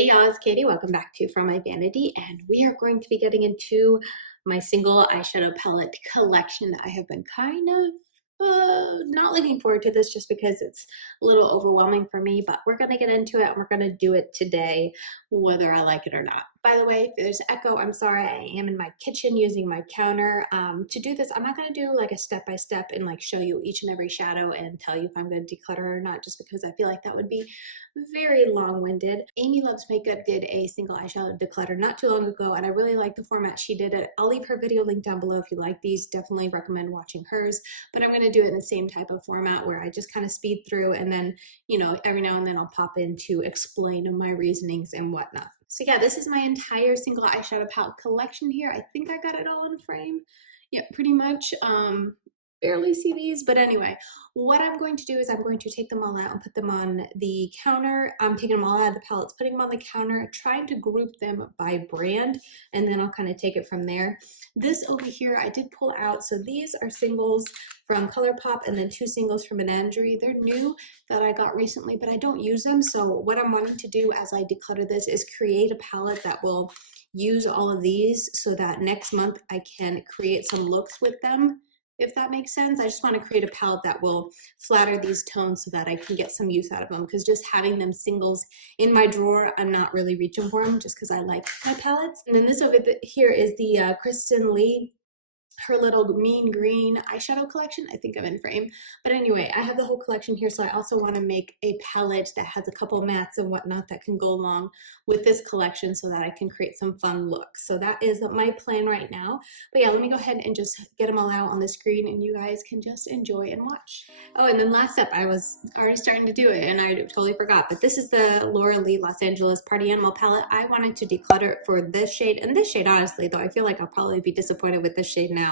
Hey y'all, it's Katie. Welcome back to From My Vanity, and we are going to be getting into my single eyeshadow palette collection. I have been kind of not looking forward to this just because it's a little overwhelming for me, but we're going to get into it and we're going to do it today, whether I like it or not. By the way, if there's echo, I'm sorry. I am in my kitchen using my counter. To do this, I'm not going to do like a step-by-step and like show you each and every shadow and tell you if I'm going to declutter or not, just because I feel like that would be very long-winded. Amy Loves Makeup did a single eyeshadow declutter not too long ago, and I really like the format she did it. I'll leave her video link down below if you like these. Definitely recommend watching hers, but I'm going to do it in the same type of format where I just kind of speed through, and then, you know, every now and then I'll pop in to explain my reasonings and whatnot. So yeah, this is my entire single eyeshadow palette collection here. I think I got it all in frame. Yeah, pretty much. Barely see these, but anyway, what I'm going to do is I'm going to take them all out and put them on the counter. I'm taking them all out of the palettes, putting them on the counter, trying to group them by brand, and then I'll kind of take it from there. This over here I did pull out, so these are singles from ColourPop and then 2 singles from Menagerie. They're new that I got recently, but I don't use them, so what I'm wanting to do as I declutter this is create a palette that will use all of these so that next month I can create some looks with them, if that makes sense. I just want to create a palette that will flatter these tones so that I can get some use out of them, because just having them singles in my drawer, I'm not really reaching for them just because I like my palettes. And then this over here is the Kristen Lee, her little mean green eyeshadow collection. I think I'm in frame, but anyway, I have the whole collection here. So I also want to make a palette that has a couple mattes and whatnot that can go along with this collection so that I can create some fun looks. So that is my plan right now. But yeah, let me go ahead and just get them all out on the screen and you guys can just enjoy and watch. Oh, and then last step, I was already starting to do it and I totally forgot, but this is the Laura Lee Los Angeles Party Animal palette. I wanted to declutter it for this shade, and this shade, honestly, though I feel like I'll probably be disappointed with this shade now.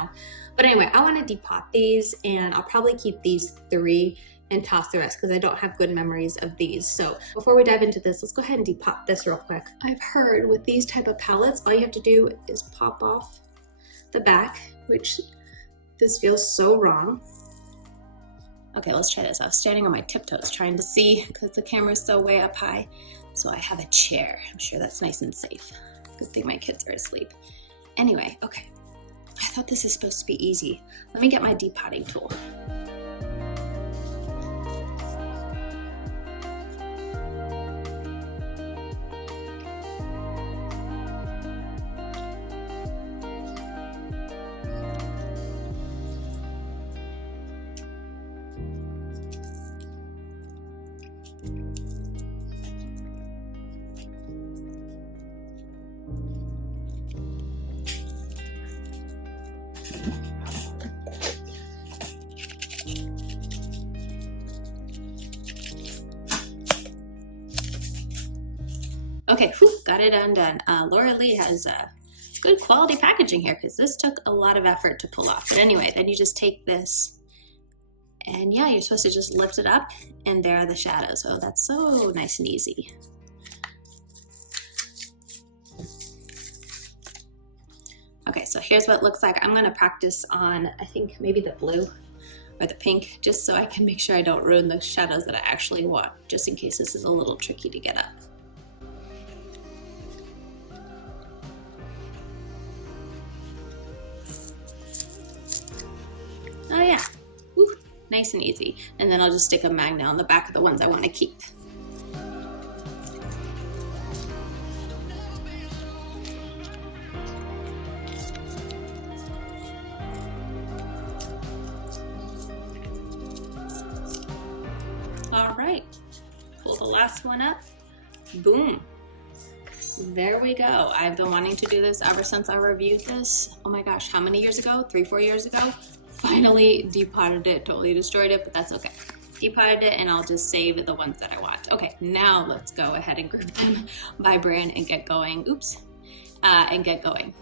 But anyway, I want to depot these, and I'll probably keep these 3 and toss the rest because I don't have good memories of these. So before we dive into this, let's go ahead and depot this real quick. I've heard with these type of palettes, all you have to do is pop off the back, which this feels so wrong. Okay, let's try this. I was standing on my tiptoes trying to see because the camera's so way up high. So I have a chair. I'm sure that's nice and safe. Good thing my kids are asleep. Anyway, okay. I thought this is supposed to be easy. Let me get my depotting tool. Okay, whew, got it undone. Laura Lee has good quality packaging here because this took a lot of effort to pull off. But anyway, then you just take this and yeah, you're supposed to just lift it up and there are the shadows. Oh, that's so nice and easy. Okay, so here's what it looks like. I'm gonna practice on, I think maybe the blue or the pink, just so I can make sure I don't ruin the shadows that I actually want, just in case this is a little tricky to get up. Oh yeah, woo, nice and easy. And then I'll just stick a magnet on the back of the ones I want to keep. All right, pull the last one up, boom. There we go. I've been wanting to do this ever since I reviewed this. Oh my gosh, how many years ago? 3-4 years ago? Finally depotted it, totally destroyed it, but that's okay. Depotted it and I'll just save the ones that I want. Okay, now let's go ahead and group them by brand and get going. Oops, and get going.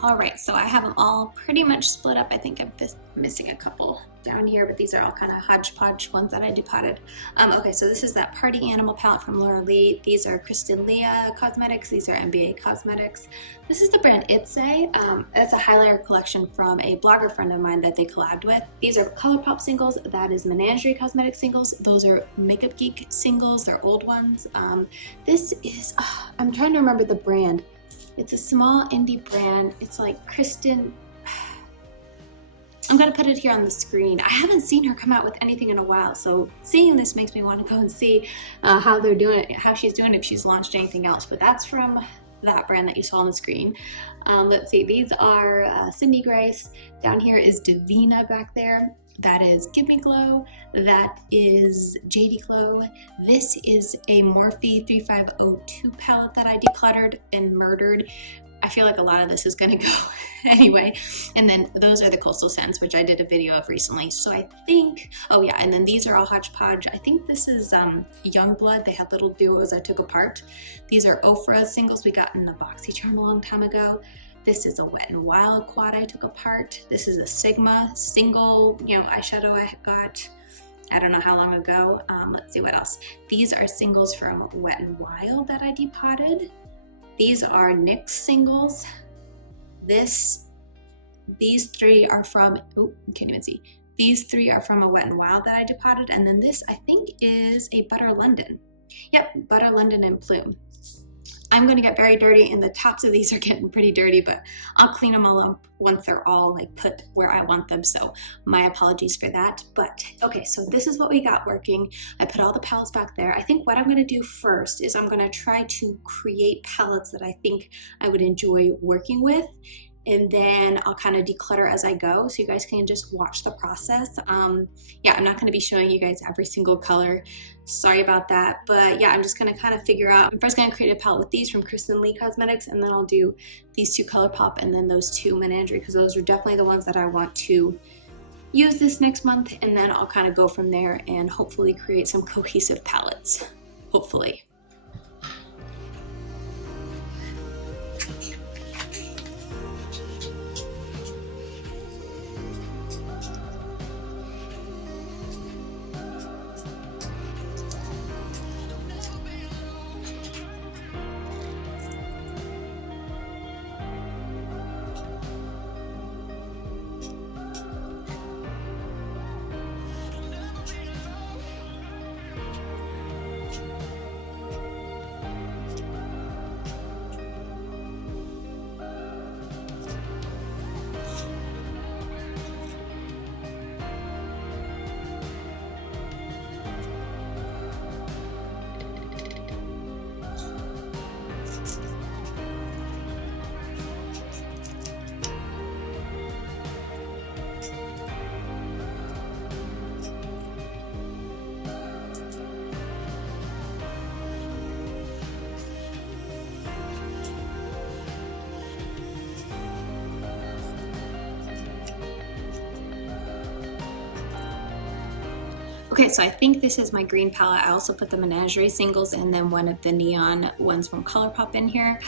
All right, so I have them all pretty much split up. I think I'm missing a couple down here, but these are all kind of hodgepodge ones that I depotted. Okay, so this is that Party Animal palette from Laura Lee. These are Kristen Leah Cosmetics. These are MBA Cosmetics. This is the brand It's A. It's a highlighter collection from a blogger friend of mine that they collabed with. These are ColourPop singles. That is Menagerie Cosmetics singles. Those are Makeup Geek singles. They're old ones. This is, I'm trying to remember the brand. It's a small indie brand. It's like Kristen, I'm gonna put it here on the screen. I haven't seen her come out with anything in a while, so seeing this makes me want to go and see how they're doing it, how she's doing, if she's launched anything else. But that's from that brand that you saw on the screen. Let's see, these are Cindy Grace. Down here is Divina back there. That is Give Me Glow. That is JD Glow. This is a Morphe 3502 palette that I decluttered and murdered. I feel like a lot of this is gonna go anyway. And then those are the Coastal Scents, which I did a video of recently. So I think, oh yeah, and then these are all hodgepodge. I think this is Youngblood. They had little duos I took apart. These are Ofra singles we got in the BoxyCharm a long time ago. This is a Wet n Wild quad I took apart. This is a Sigma single, eyeshadow I got, I don't know how long ago. Let's see what else. These are singles from Wet n Wild that I depotted. These are NYX singles. These three are from, oh, can't even see. These three are from a Wet n Wild that I depotted. And then this, I think, is a Butter London. Yep, Butter London and Plume. I'm going to get very dirty, and the tops of these are getting pretty dirty, but I'll clean them all up once they're all like put where I want them. So my apologies for that. But okay, so this is what we got working. I put all the palettes back there. I think what I'm going to do first is I'm going to try to create palettes that I think I would enjoy working with. And then I'll kind of declutter as I go, so you guys can just watch the process. Yeah, I'm not going to be showing you guys every single color. Sorry about that. But yeah, I'm just going to kind of figure out. I'm first going to create a palette with these from Kristen Lee Cosmetics, and then I'll do these two ColourPop and then those two Menagerie, because those are definitely the ones that I want to use this next month. And then I'll kind of go from there and hopefully create some cohesive palettes. Hopefully. Okay, so I think this is my green palette. I also put the Menagerie singles and then one of the neon ones from ColourPop in here.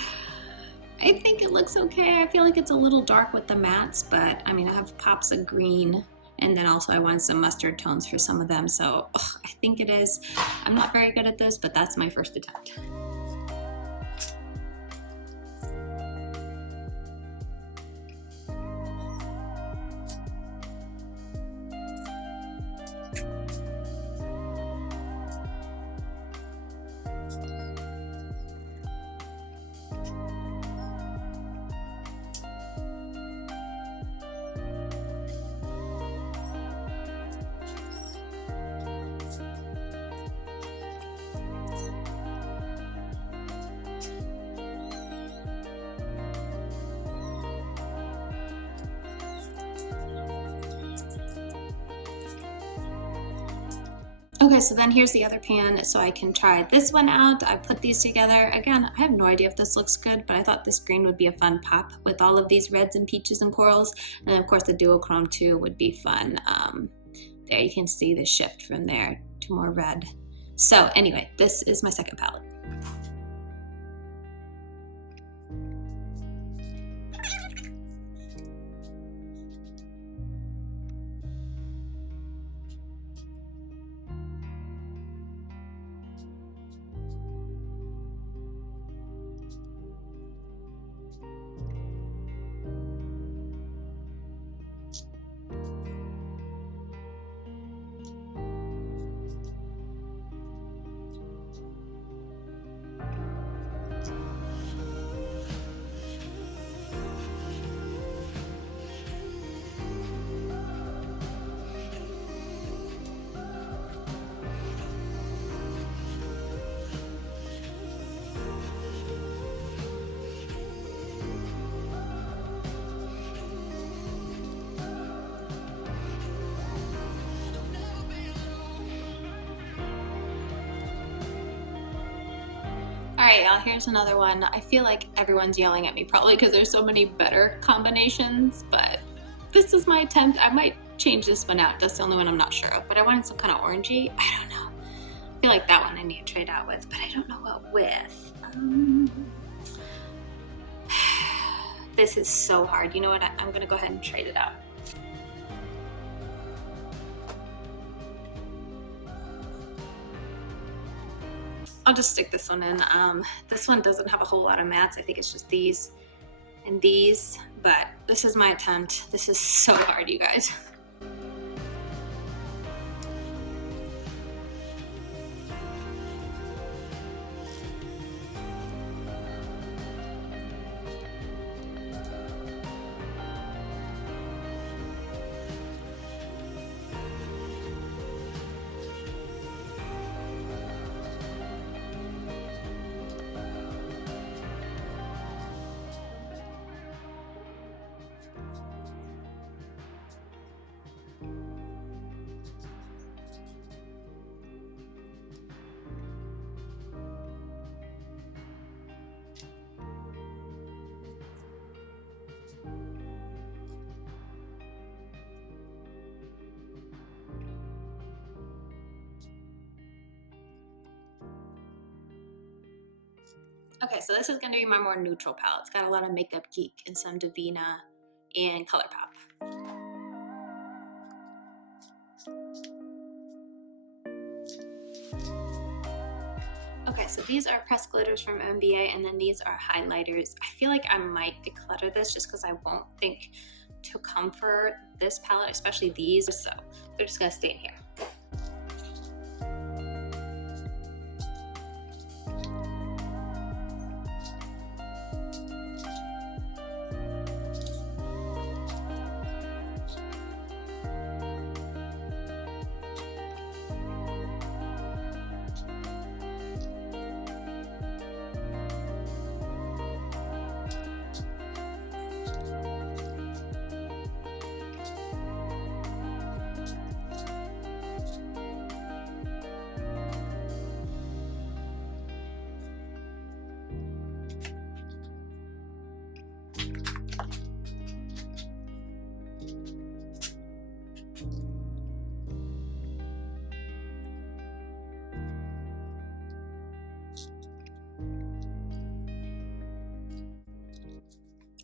I think it looks okay. I feel like it's a little dark with the mattes, but I mean, I have pops of green, and then also I wanted some mustard tones for some of them, so I think it is. I'm not very good at this, but that's my first attempt. Okay, so then here's the other pan, so I can try this one out. I put these together. Again, I have no idea if this looks good, but I thought this green would be a fun pop with all of these reds and peaches and corals. And then of course the duochrome too would be fun. There you can see the shift from there to more red. So anyway, this is my second palette. right, y'all, here's another one. I feel like everyone's yelling at me probably because there's so many better combinations, but this is my attempt. I might change this one out. That's the only one I'm not sure of, but I wanted some kind of orangey. I don't know. I feel like that one I need to trade out with, but I don't know what with. This is so hard. You know what? I'm gonna go ahead and trade it out. I'll just stick this one in. This one doesn't have a whole lot of mattes. I think it's just these and these, but this is my attempt. This is so hard, you guys. Okay, so this is going to be my more neutral palette. It's got a lot of Makeup Geek and some Divina and ColourPop. Okay, so these are pressed glitters from MBA, and then these are highlighters. I feel like I might declutter this just because I won't think to come for this palette, especially these, so they're just going to stay in here.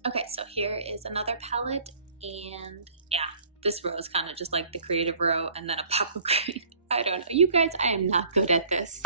Okay, so here is another palette, and yeah, this row is kind of just like the creative row and then a pop of green. I don't know. You guys, I am not good at this.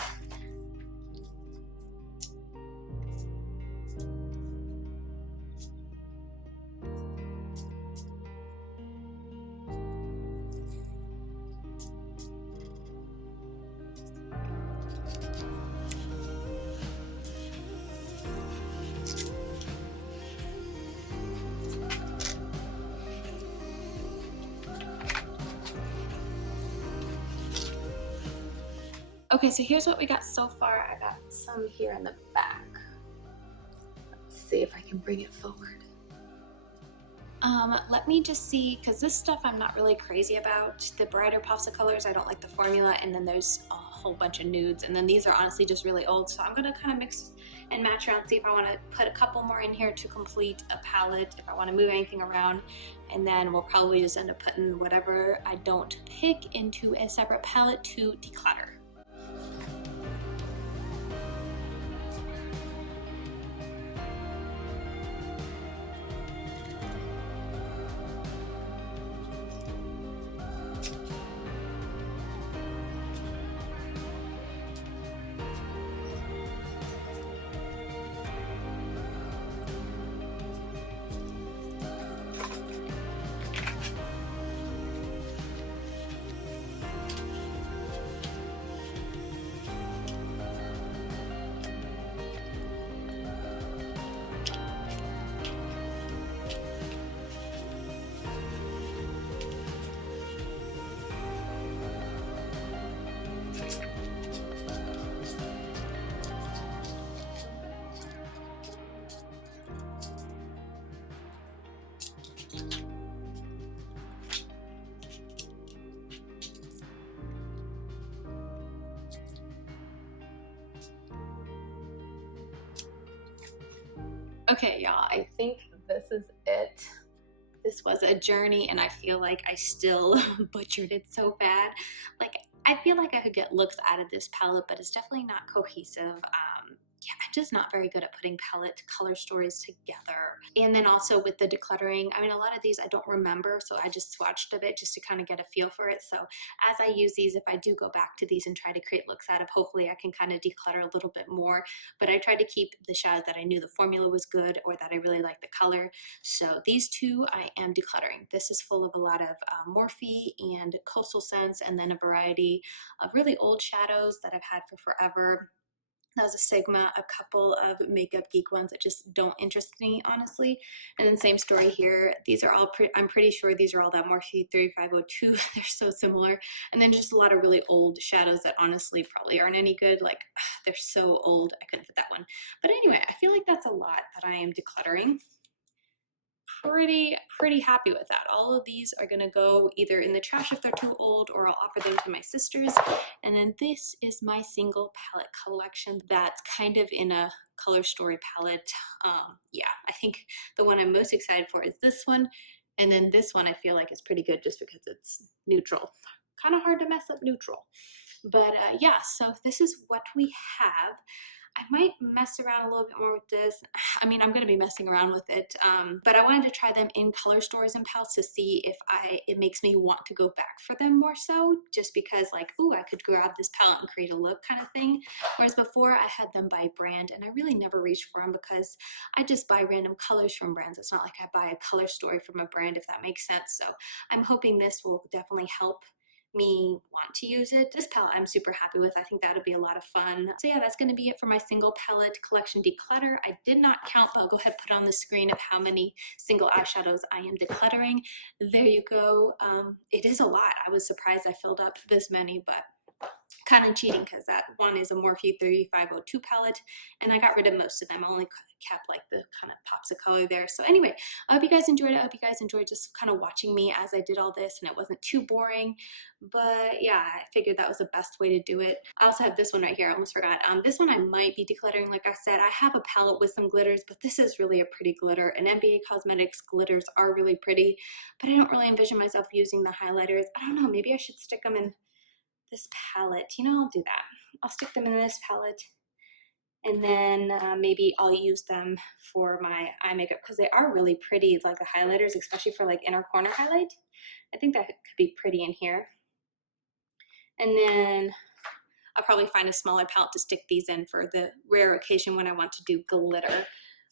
Okay, so here's what we got so far. I got some here in the back. Let's see if I can bring it forward. Let me just see, because this stuff I'm not really crazy about. The brighter pops of colors, I don't like the formula, and then there's a whole bunch of nudes, and then these are honestly just really old, so I'm gonna kind of mix and match around, see if I want to put a couple more in here to complete a palette, if I want to move anything around, and then we'll probably just end up putting whatever I don't pick into a separate palette to declutter. Okay, y'all, I think this is it. This was a journey and I feel like I still butchered it so bad. Like, I feel like I could get looks out of this palette, but it's definitely not cohesive. Yeah, I'm just not very good at putting palette color stories together. And then also with the decluttering, I mean, a lot of these I don't remember, so I just swatched a bit just to kind of get a feel for it. So as I use these, if I do go back to these and try to create looks out of, hopefully I can kind of declutter a little bit more. But I tried to keep the shadows that I knew the formula was good or that I really like the color. So these two I am decluttering. This is full of a lot of Morphe and coastal scents, and then a variety of really old shadows that I've had for forever. That was a Sigma, a couple of Makeup Geek ones that just don't interest me, honestly. And then same story here. These are all, I'm pretty sure these are all that Morphe 3502. They're so similar. And then just a lot of really old shadows that honestly probably aren't any good. Like, they're so old, I couldn't fit that one. But anyway, I feel like that's a lot that I am decluttering. Pretty happy with that. All of these are gonna go either in the trash if they're too old, or I'll offer them to my sisters. And then this is my single palette collection that's kind of in a color story palette. Yeah, I think the one I'm most excited for is this one. And then this one I feel like is pretty good just because it's neutral. Kind of hard to mess up neutral. But yeah, so this is what we have. I might mess around a little bit more with this. I mean, I'm going to be messing around with it, but I wanted to try them in color stories and palettes to see if it makes me want to go back for them more so, just because like, ooh, I could grab this palette and create a look kind of thing. Whereas before I had them by brand and I really never reached for them because I just buy random colors from brands. It's not like I buy a color story from a brand, if that makes sense. So I'm hoping this will definitely help me want to use it. This palette I'm super happy with. I think that'll be a lot of fun. So yeah, that's going to be it for my single palette collection declutter. I did not count, but I'll go ahead and put on the screen of how many single eyeshadows I am decluttering. There you go. It is a lot. I was surprised I filled up this many, but kind of cheating because that one is a Morphe 3502 palette and I got rid of most of them. I only kept like the kind of pops of color there. So anyway, I hope you guys enjoyed it. I hope you guys enjoyed just kind of watching me as I did all this and it wasn't too boring. But yeah, I figured that was the best way to do it. I also have this one right here. I almost forgot. This one I might be decluttering. Like I said, I have a palette with some glitters, but this is really a pretty glitter. And NBA Cosmetics glitters are really pretty, but I don't really envision myself using the highlighters. I don't know, maybe I should stick them in this palette. You know, I'll do that. I'll stick them in this palette and then maybe I'll use them for my eye makeup because they are really pretty, like the highlighters, especially for like inner corner highlight. I think that could be pretty in here. And then I'll probably find a smaller palette to stick these in for the rare occasion when I want to do glitter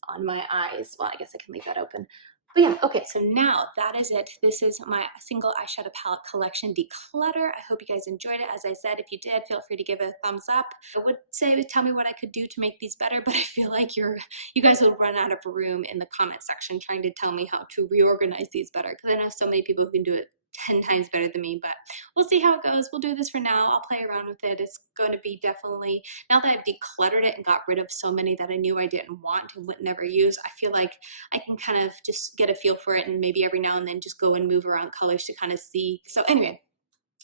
on my eyes. Well, I guess I can leave that open. But yeah, okay, so now that is it. This is my single eyeshadow palette collection declutter. I hope you guys enjoyed it. As I said, if you did, feel free to give it a thumbs up. I would say tell me what I could do to make these better, but I feel like you guys would run out of room in the comment section trying to tell me how to reorganize these better, because I know so many people who can do it 10 times better than me, but we'll see how it goes. We'll do this for now. I'll play around with it. It's going to be definitely, now that I've decluttered it and got rid of so many that I knew I didn't want and would never use, I feel like I can kind of just get a feel for it and maybe every now and then just go and move around colors to kind of see. So anyway,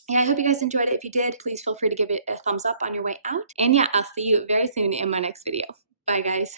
yeah, I hope you guys enjoyed it. If you did, please feel free to give it a thumbs up on your way out. And yeah, I'll see you very soon in my next video. Bye guys.